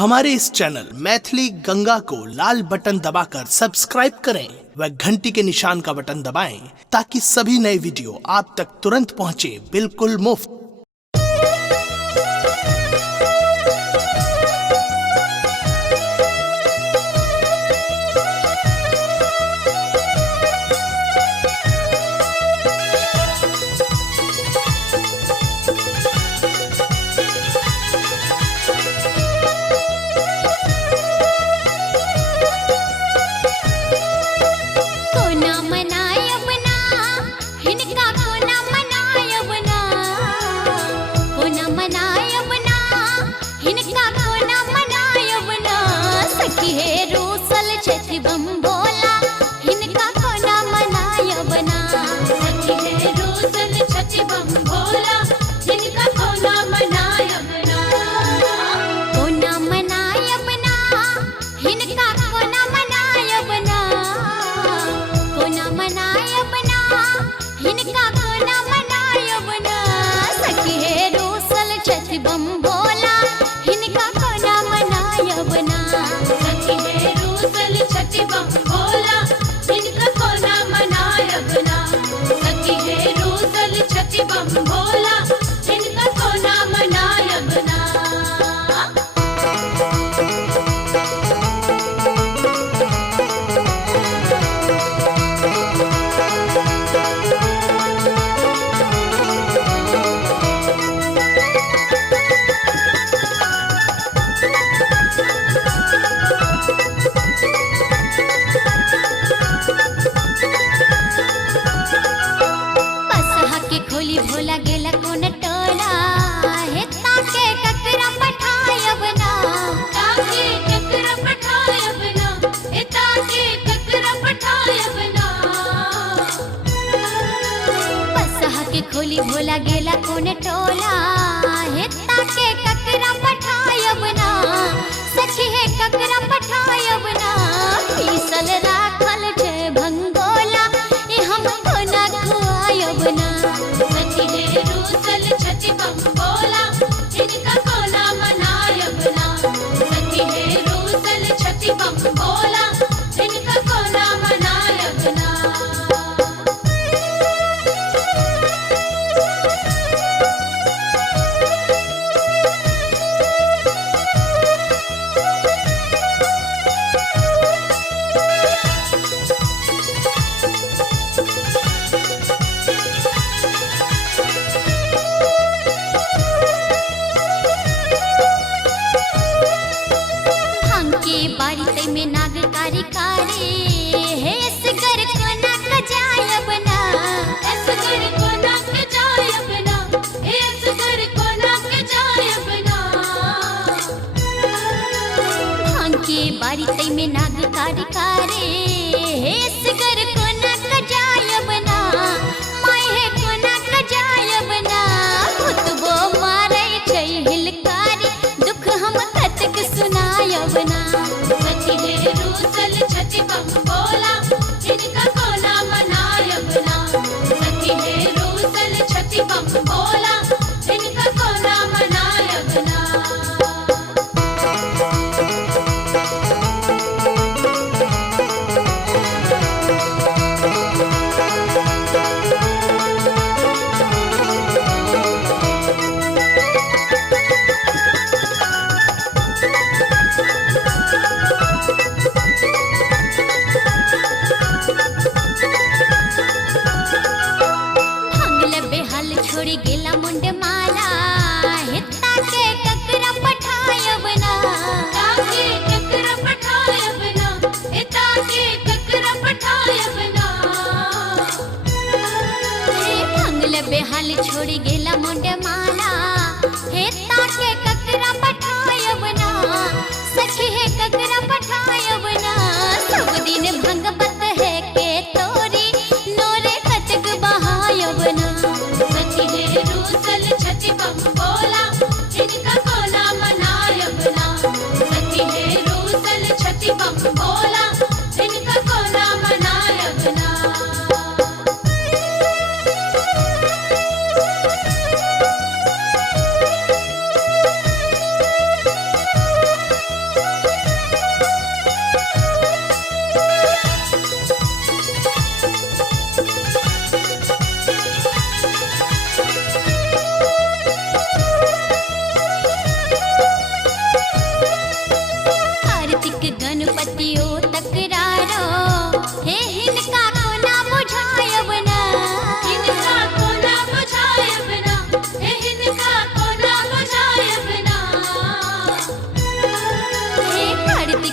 हमारे इस चैनल मैथिली गंगा को लाल बटन दबाकर सब्सक्राइब करें व घंटी के निशान का बटन दबाएं ताकि सभी नए वीडियो आप तक तुरंत पहुंचे बिल्कुल मुफ्त। खोली भोला गेला कोने टोला हेता के ककरा पठायब ना सखी है ककरा पठायब ना पीसल राखल छे भंगोला ए हम कोना खुआयब ना सखी है रूसल छति भंगोला इनका कोना मनायब ना सखी है रूसल छति भंगोला इनका कोना मनायब ना। में नागकारी कारी है असगर कोना कजायब ना असगर कोना कजायब ना असगर कोना कजायब ना भांगे बारी तई में नागकारी कारी है असगर कोना कजायब ना माय है कोना कजायब ना खुतबो मारे छै हिलकारी दुख हम कतक सुनायब ना रूसल छति भंगोला इनका कोना मनायब ना सखी है रूसल छति भंगोला इनका कोना मनायब ना।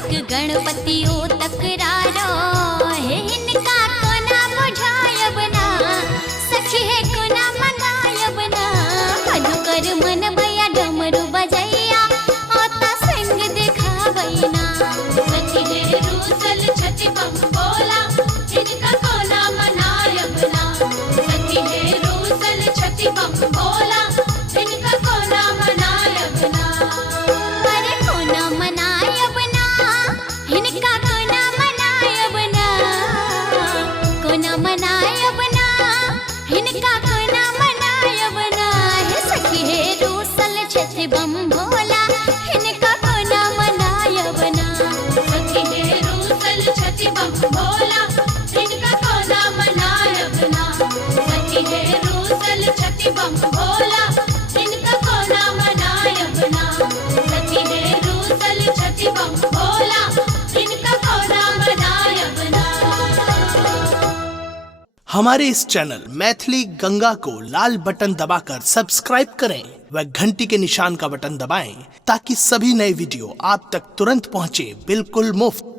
कार्तिक गणपति ओ तकरारो हे इनका कोना बुझायब ना सखी है कोना मंगायब ना मधुकर मन भैया डमरू बजैया आता संग दिखावैना सखी है रूसल छति बम बोला इनका कोना मनायब ना सखी है रूसल छति बम बोला इनका कोना मनायब ना अरे कोना मनायब ना इनका कोना मनायब ना कोना मनायब ना इनका कोना मनायब ना हे सखी है रूसल छति बम भोला इनका कोना मनायब ना सखी है रूसल छति बम बोला इनका कोना मनायब ना सखी है रूसल छति बम बोला इनका कोना मनायब ना सखी है रूसल छति बम बोला इनका कोना मनायब ना। हमारे इस चैनल मैथिली गंगा को लाल बटन दबाकर सब्सक्राइब करें व घंटी के निशान का बटन दबाएं ताकि सभी नए वीडियो आप तक तुरंत पहुंचे बिल्कुल मुफ्त।